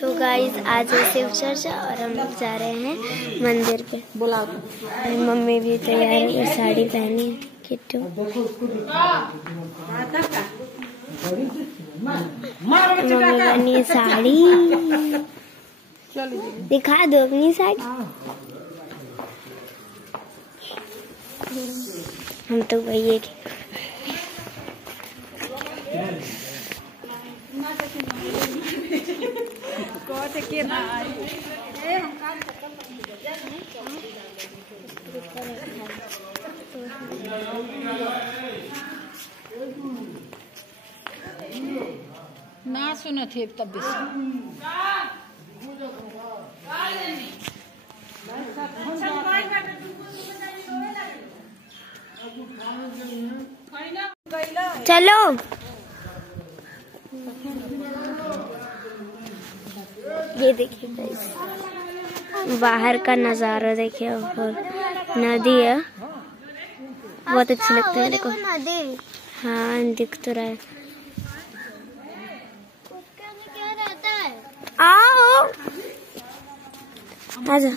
तो गाइस आज है शिव चर्चा और हम लोग जा रहे हैं मंदिर पे। बुला मम्मी भी तैयार है, साड़ी पहनी है किट्टू। मम्मी पहनी है साड़ी, दिखा दो अपनी साड़ी। हम तो भैया की ना सुना थे तब चलो। ये देखिए गाइस बाहर का नजारा देखिए, और नदी है, बहुत अच्छी लगती है मेरे को। नदी हाँ दिख तो रहा है। क्या रहता है? आओ आजा।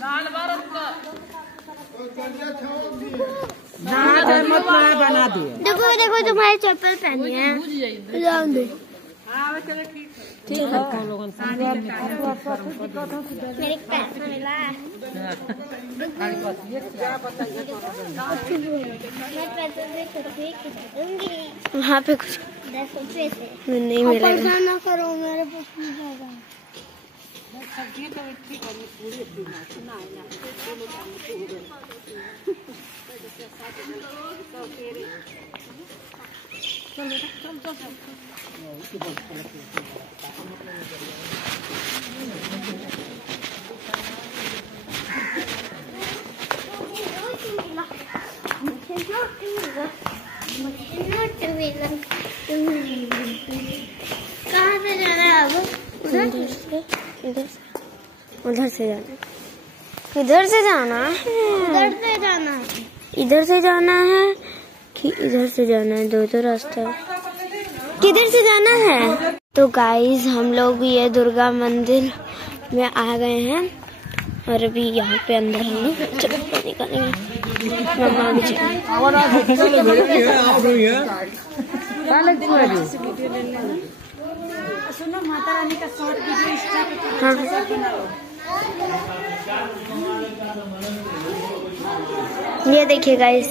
बना दिए। देखो देखो तुम्हारी चप्पल पहनी है, जान दे। ठीक है मेरे पैसा मिला। वहाँ पे कुछ 10 रुपए से नहीं मिलेगा। परेशान ना करो, मेरे पास नहीं होगा। कहाँ से जाना है अब? उधर से जाना है। इधर से जाना है, उधर से जाना है, इधर से जाना है कि इधर से जाना है? दो रास्ते है, किधर से जाना है? तो गाइस हम लोग ये दुर्गा मंदिर में आ गए हैं और अभी यहाँ पे अंदर हम लोग चप्पल निकालेंगे। मम्मा भी सुनो माता रानी का शॉर्ट वीडियो स्टार्ट। हाँ ये देखिए गाइस,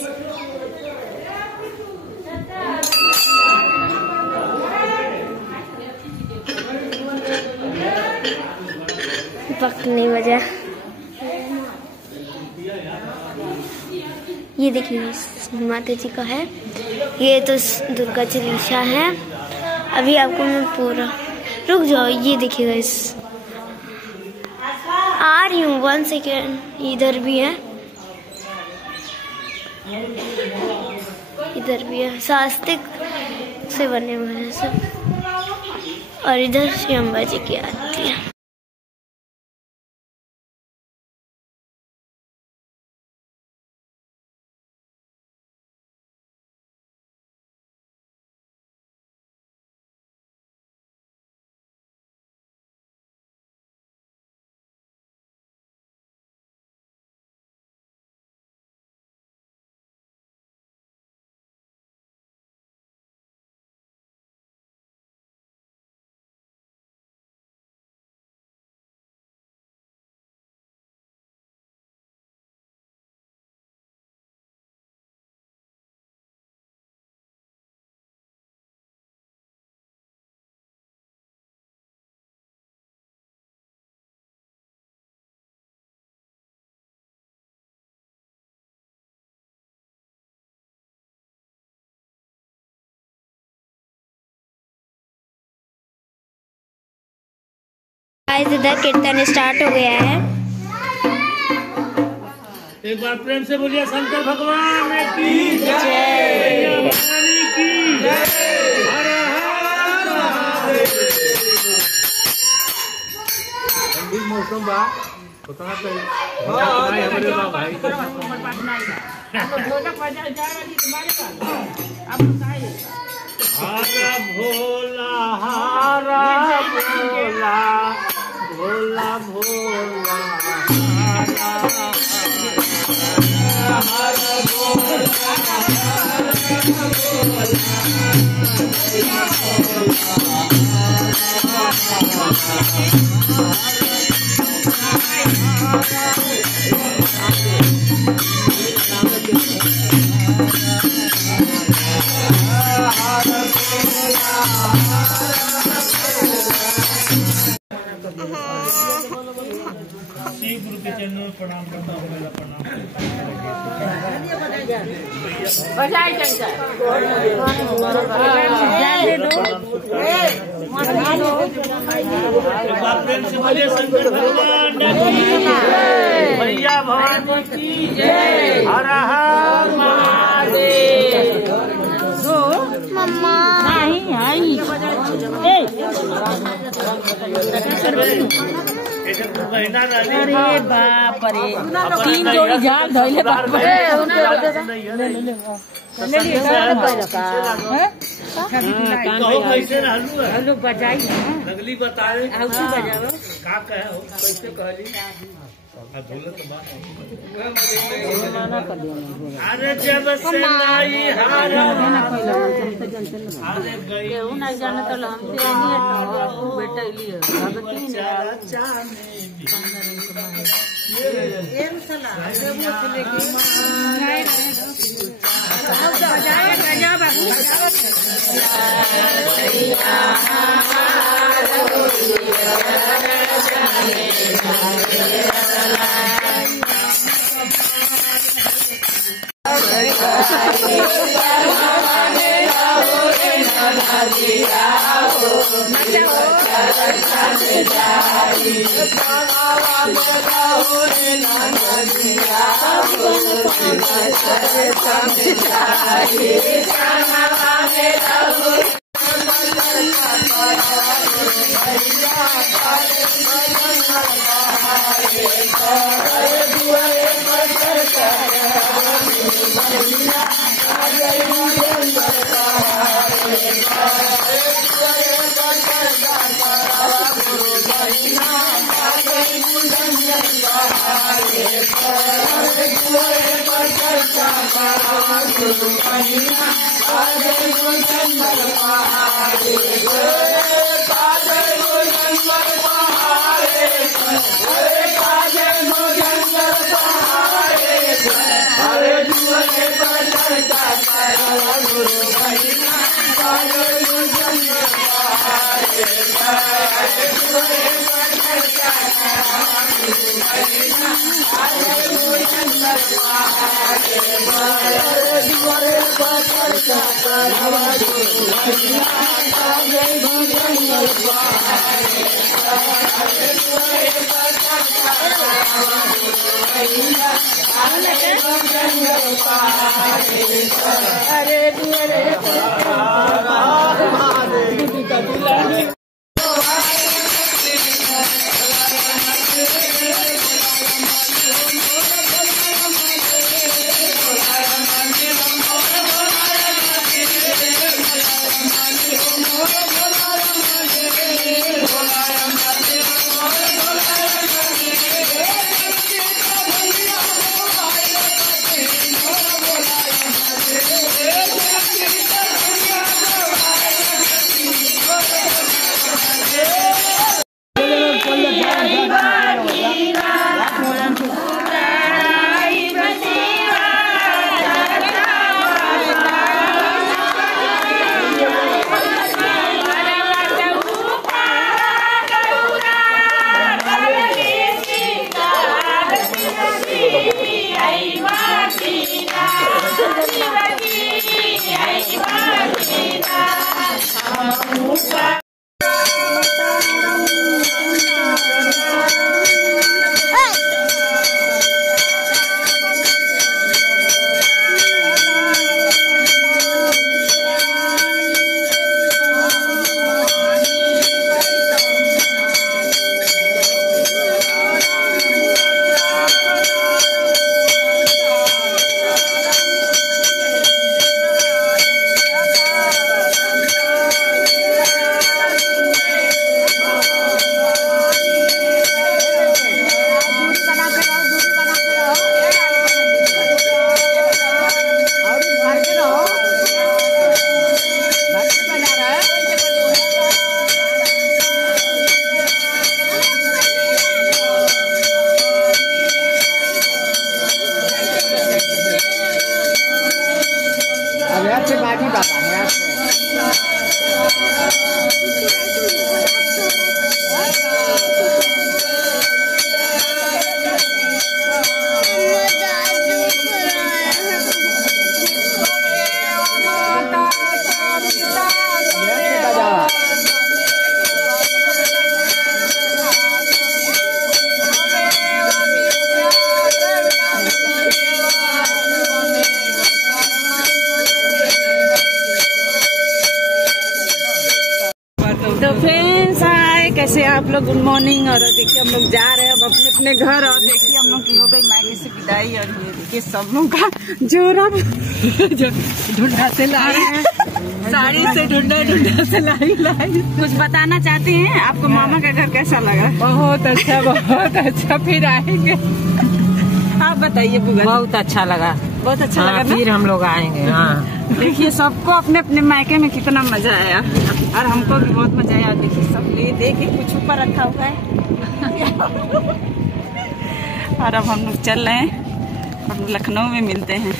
वक्त नहीं बजा। ये देखिए माता जी का है, ये तो दुर्गा चालीसा है। अभी आपको मैं पूरा, रुक जाओ, ये देखिए गाइस आ रही हूँ 1 सेकेंड। इधर भी है, इधर भी है, सास्तिक से बने हुए हैं सब, और इधर श्री अम्बा जी की आरती है। इधर कीर्तन स्टार्ट हो गया है। एक बार प्रेम से बोलिए शंकर भगवान की जय, की जय। हर हर महादेव। ठंडी मौसम बा बताना चाहिए। हरा भोला शिव गुरु के चरणों में प्रणाम करता हूँ। मेरा प्रणाम। एक बार प्रेम से बोलिए शंकर भगवान की भैया भवानी की जय। हर हर महादेव। मम्मा अरे बाप रे 3 जोड़ी झाल धोइले बाप रे कहो कैसे रहलू बजाई नगली बताए बजाओ का कहे हो कैसे कहली अरे जब से नहीं हारा अरे गई नहीं जाने तो हम बेटा लिए मम्मा और देखिए हम लोग जा रहे हैं अब अपने अपने घर। और देखिए हम लोग की हो गई मायके से विदाई। और ये देखिए सब लोग का जोरा ढूंढा से लाए हैं, साड़ी से ढूंढा से लाई। कुछ बताना चाहते हैं? आपको मामा का घर कैसा लगा? बहुत अच्छा, फिर आएंगे। आप बताइए बुआ। बहुत अच्छा लगा, बहुत अच्छा लगा ना? फिर हम लोग आएंगे। हाँ देखिए सबको अपने अपने मायके में कितना मजा आया और हमको भी बहुत मजा आया। देखिए सब ले देखिए कुछ ऊपर रखा हुआ है। और अब हम लोग चल रहे हैं, अब लखनऊ में मिलते हैं।